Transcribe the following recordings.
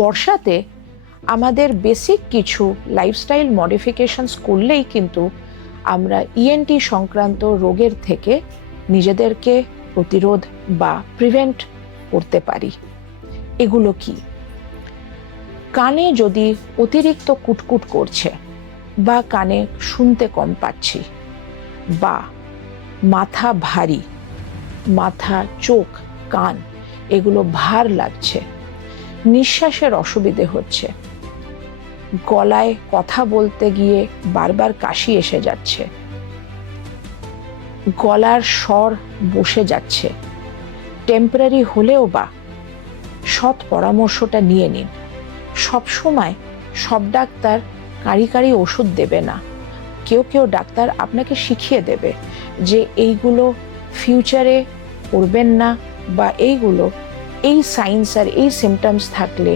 বর্ষাতে আমাদের বেসিক কিছু লাইফস্টাইল মডিফিকেশনস করলেই কিন্তু আমরা ইএনটি সংক্রান্ত রোগের থেকে নিজেদেরকে প্রতিরোধ বা প্রিভেন্ট করতে পারি। এগুলো কি? কানে যদি অতিরিক্ত কুটকুট করছে বা কানে শুনতে কম পাচ্ছি, বা মাথা ভারী, মাথা, চোখ, কান এগুলো ভার লাগছে, নিঃশ্বাসের অসুবিধে হচ্ছে, গলায় কথা বলতে গিয়ে বারবার কাশি এসে যাচ্ছে, গলার স্বর বসে যাচ্ছে, টেম্পোরারি হলেও বা সৎ পরামর্শটা নিয়ে নিন। সবসময় সব ডাক্তার কাঁড়ি কাঁড়ি ওষুধ দেবে না। কেউ কেউ ডাক্তার আপনাকে শিখিয়ে দেবে যে এইগুলো ফিউচারে করবেন না, বা এইগুলো এই সাইন্স আর এই সিমটমস থাকলে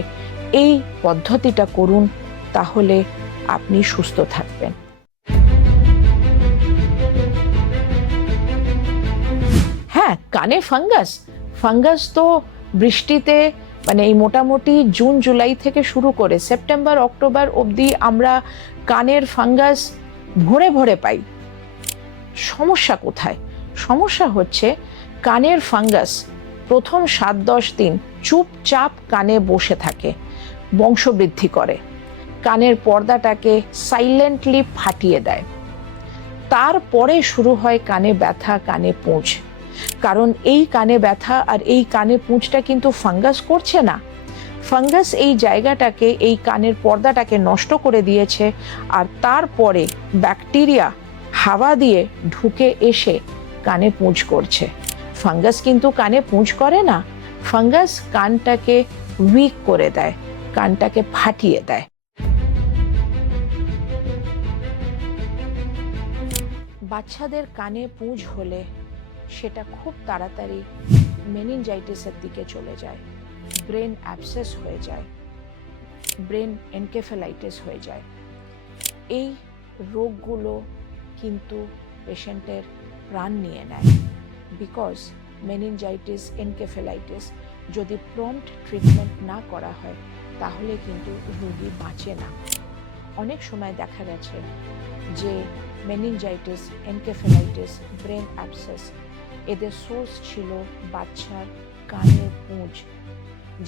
এই পদ্ধতিটা করুন, তাহলে আপনি সুস্থ থাকবেন। হ্যাঁ, কানে ফাঙ্গাস তো বৃষ্টিতে মানে এই মোটামুটি জুন জুলাই থেকে শুরু করে সেপ্টেম্বর অক্টোবর অবধি আমরা কানের ফাঙ্গাস ভরে ভরে পাই। সমস্যা কোথায়? সমস্যা হচ্ছে কানের ফাঙ্গাস প্রথম 7-10 দিন চুপচাপ কানে বসে থাকে, বংশবৃদ্ধি করে, কানের পর্দাটাকে সাইলেন্টলি ফাটিয়ে দেয়। তারপরে শুরু হয় কানে ব্যথা, কানে পুঁজ। কারণ এই কানে ব্যথা আর এই কানে পুঁজটা কিন্তু ফাঙ্গাস করছে না। ফাঙ্গাস এই জায়গাটাকে, এই কানের পর্দাটাকে নষ্ট করে দিয়েছে, আর তারপরে ব্যাকটেরিয়া হাওয়া দিয়ে ঢুকে এসে কানে পুঁজ করছে। ফাঙ্গাস কিন্তু কানে পুঁজ করে না, ফাঙ্গাস কানটাকে উইক করে দেয়, কানটাকে ফাটিয়ে দেয়। বাচ্চাদের কানে পুঁজ হলে সেটা খুব তাড়াতাড়ি মেনিনজাইটিসের দিকে চলে যায়, ব্রেন অ্যাবসেস হয়ে যায়, ব্রেন এনকেফেলাইটিস হয়ে যায়। এই রোগগুলো কিন্তু পেশেন্টের প্রাণ নিয়ে নেয়, বিকজ মেনিনজাইটিস, এনকেফেলাইটিস যদি প্রম্পট ট্রিটমেন্ট না করা হয় তাহলে কিন্তু রোগী বাঁচে না। অনেক সময় দেখা গেছে যে মেনিনজাইটিস, এনকেফেলাইটিস, ব্রেন অ্যাবসেস এদের সোর্স ছিল বাচ্চার কানের পুঁজ,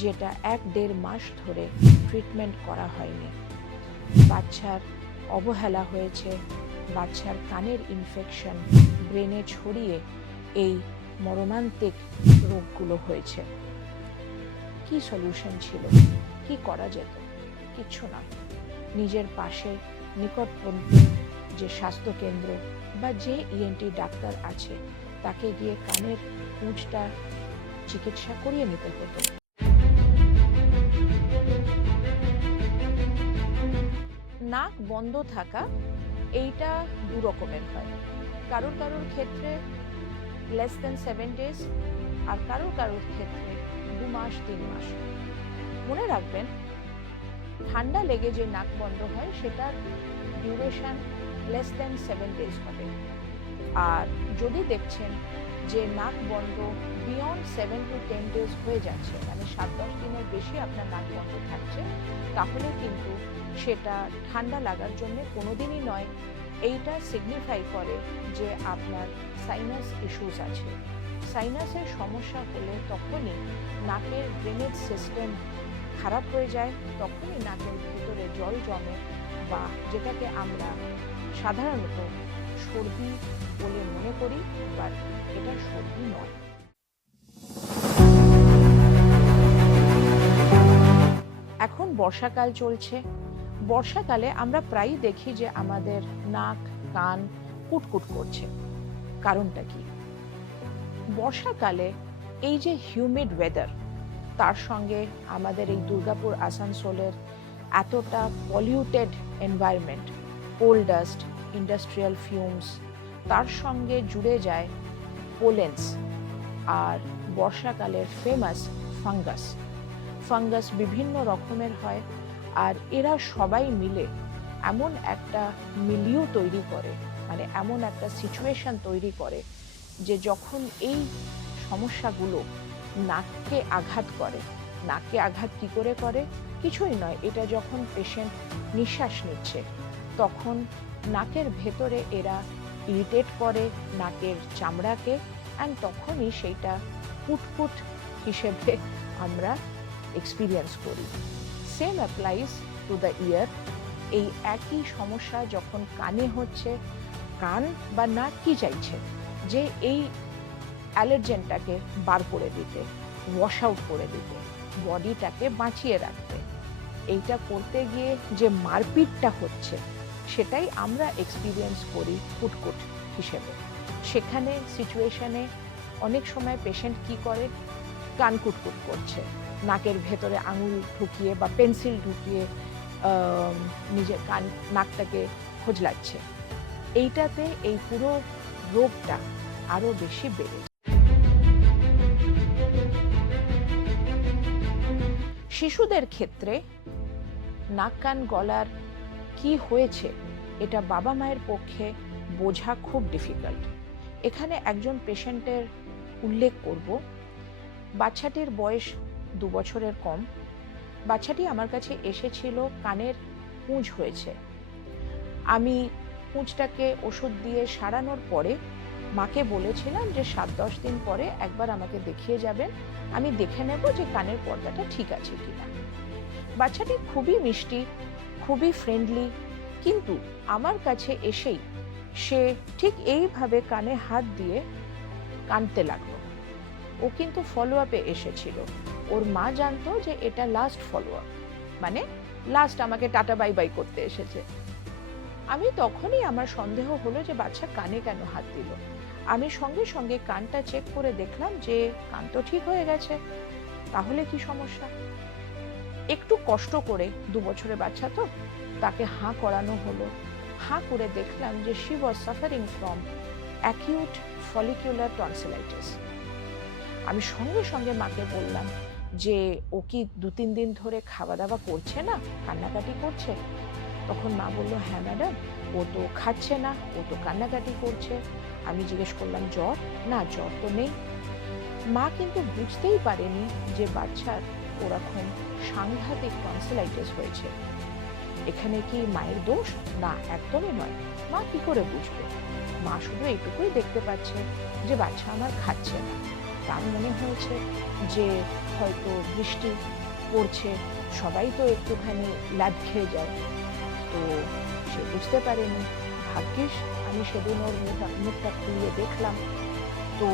যেটা 1-1.5 মাস ধরে ট্রিটমেন্ট করা হয়নি। বাচ্চার অবহেলা হয়েছে, বাচ্চার কানের ইনফেকশন ব্রেনে ছড়িয়ে এই মরণান্তিক রোগগুলো হয়েছে। কি সলিউশন ছিল? কি করা যেত? কিচ্ছু না। নিজের পাশে নিকটবর্তী যে স্বাস্থ্যকেন্দ্র বা যে ইএনটি ডাক্তার আছে তাকে গিয়ে কানের পুঁজটা চিকিৎসা করিয়ে নিতে হতো। নাক বন্ধ থাকা এইটা 2 রকমের হয়। কারোর ক্ষেত্রে less than 7 days, আর কারোর ক্ষেত্রে 2 মাস 3 মাস। মনে রাখবেন, ঠান্ডা লেগে যে নাক বন্ধ হয় সেটার ডিউরেশন less than 7 days হবে। আর যদি দেখছেন যে নাক বন্ধ বিয়ন্ড 7 to 10 days হয়ে যাচ্ছে, মানে 7-10 দিনের বেশি আপনার নাক বন্ধ থাকছে, তাহলে কিন্তু সেটা ঠান্ডা লাগার জন্য কোনোদিনই নয়। এইটা সিগনিফাই করে যে আপনার সাইনাস ইস্যুস আছে। সাইনাসের সমস্যা হলে তখনই নাকের ড্রেনেজ সিস্টেম খারাপ হয়ে যায়, তখনই নাকের ভিতরে জল জমে, বা যেটাকে আমরা সাধারণত সর্দি বলে মনে করি, বাট এটা সর্দি নয়। এখন বর্ষাকাল চলছে। বর্ষাকালে আমরা প্রায়ই দেখি যে আমাদের নাক, কান কুটকুট করছে। কারণটা কি? বর্ষাকালে এই যে হিউমিড ওয়েদার, তার সঙ্গে আমাদের এই দুর্গাপুর, আসানসোলের এতটা পলিউটেড এনভায়রনমেন্ট, কোল ডাস্ট, ইন্ডাস্ট্রিয়াল ফিউমস, তার সঙ্গে জুড়ে যায় পোলেন্স, আর বর্ষাকালের ফেমাস ফাঙ্গাস বিভিন্ন রকমের হয়। আর এরা সবাই মিলে এমন একটা মিলিউ তৈরি করে, মানে এমন একটা সিচুয়েশন তৈরি করে যে যখন এই সমস্যাগুলো নাককে আঘাত করে, নাককে আঘাত কি করে করে? কিছুই নয়, এটা যখন পেশেন্ট নিঃশ্বাস নিচ্ছে তখন নাকের ভেতরে এরা ইরিটেট করে নাকের চামড়াকে, অ্যান্ড তখনই সেইটা পুটপুট হিসেবে আমরা এক্সপিরিয়েন্স করি। Same applies to the year. এই একই সমস্যা যখন কানে হচ্ছে, কান বা নাক কি চাইছে যে এই অ্যালার্জেনটাকে বার করে দিতে, ওয়াশ আউট করে দিতে, বডিটাকে বাঁচিয়ে রাখতে। এইটা করতে গিয়ে যে মারপিটটা হচ্ছে সেটাই আমরা এক্সপিরিয়েন্স করি কুটকুট হিসেবে। সেখানে সিচুয়েশনে অনেক সময় পেশেন্ট কি করে, কান কুটকুট করছে, নাকের ভেতরে আঙুল ঢুকিয়ে বা পেন্সিল ঢুকিয়ে নিজের নাকটাকে খোঁজলাচ্ছে। এইটাতে এই পুরো রোগটা আরো বেশি বেড়ে যায়। শিশুদের ক্ষেত্রে নাক কান গলার কি হয়েছে এটা বাবা মায়ের পক্ষে বোঝা খুব ডিফিকাল্ট। এখানে একজন পেশেন্টের উল্লেখ করব। বাচ্চাটির বয়স 2 বছরের কম। বাচ্চাটি আমার কাছে এসেছিল, কানের পুঁজ হয়েছে। আমি পুঁজটাকে ওষুধ দিয়ে সারানোর পরে মাকে বলেছিলাম যে 7-10 দিন পরে একবার আমাকে দেখিয়ে যাবেন, আমি দেখে নেব যে কানের পর্দাটা ঠিক আছে কিনা। বাচ্চাটি খুবই মিষ্টি, খুবই ফ্রেন্ডলি, কিন্তু আমার কাছে এসেই সে ঠিক এইভাবে কানে হাত দিয়ে কাঁদতে লাগলো। ও কিন্তু ফলো আপে এসেছিল। ওর মা জানতো যে এটা লাস্ট ফলো আপ, মানে লাস্ট আমাকে টাটা বাই বাই করতে এসেছে। আমি তখনই আমার সন্দেহ হলো যে বাচ্চা কানে কেন হাত দিল। আমি সঙ্গে সঙ্গে কানটা চেক করে দেখলাম যে কান তো ঠিক হয়ে গেছে, তাহলে কি সমস্যা। একটু কষ্ট করে 2 বছরের বাচ্চা তো, তাকে হাঁ করানো হলো। হাঁ করে দেখলাম যে she was suffering from acute follicular tonsillitis. আমি সঙ্গে সঙ্গে মাকে বললাম যে ও কি 2-3 দিন ধরে খাওয়া দাওয়া করছে না, কান্নাকাটি করছে? তখন মা বলল, হ্যাঁ ম্যাডাম, ও তো খাচ্ছে না, ও তো কান্নাকাটি করছে। আমি জিজ্ঞেস করলাম জ্বর? না, জ্বর তো নেই। মা কিন্তু বুঝতেই পারেনি যে বাচ্চার ওরকম সাংঘাতিক টনসিলাইটিস হয়েছে। এখানে কি মায়ের দোষ? না, একদমই নয়। মা কি করে বুঝবে? মা শুধু এইটুকুই দেখতে পাচ্ছে যে বাচ্চা আমার খাচ্ছে না। তার মনে হয়েছে যে হয়তো বৃষ্টি পড়ছে, সবাই তো একটুখানি ল্যাদ খেয়ে যায়, তো সে বুঝতে পারেনি। ভাগ্যিস আমি সেদিন ওর মুখটা খুলিয়ে দেখলাম। তো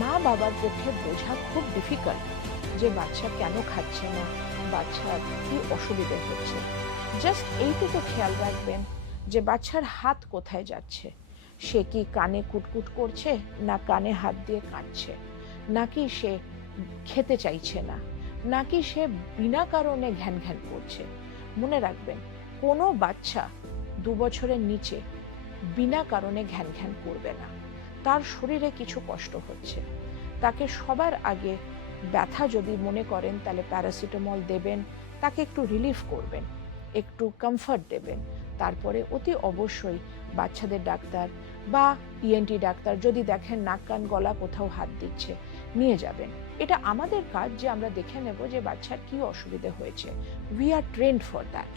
মা বাবার পক্ষে বোঝা খুব ডিফিকাল্ট যে বাচ্চা কেন খাচ্ছে না, বাচ্চার কি অসুবিধে হচ্ছে। জাস্ট এইটুকু খেয়াল রাখবেন যে বাচ্চার হাত কোথায় যাচ্ছে। সে কি কানে কুটকুট করছে, না কানে হাত দিয়ে কাঁদছে, নাকি সে খেতে চাইছে না, নাকি সে বিনা কারণে ঘ্যান ঘ্যান করছে। মনে রাখবেন, কোনো বাচ্চা 2 বছরের নিচে বিনা কারণে ঘ্যান ঘ্যান করবে না। তার শরীরে কিছু কষ্ট হচ্ছে, তাকে সবার আগে ব্যথা যদি মনে করেন তাহলে প্যারাসিটামল দেবেন, তাকে একটু রিলিফ করবেন, একটু কমফর্ট দেবেন। তারপরে অতি অবশ্যই বাচ্চাদের ডাক্তার বা ইএনটি ডাক্তার যদি দেখেন নাক কান গলা কোথাও হাত দিচ্ছে, নিয়ে যাবেন। এটা আমাদের কাজ যে আমরা দেখে নেব যে বাচ্চার কি অসুবিধা হয়েছে। We are trend for that.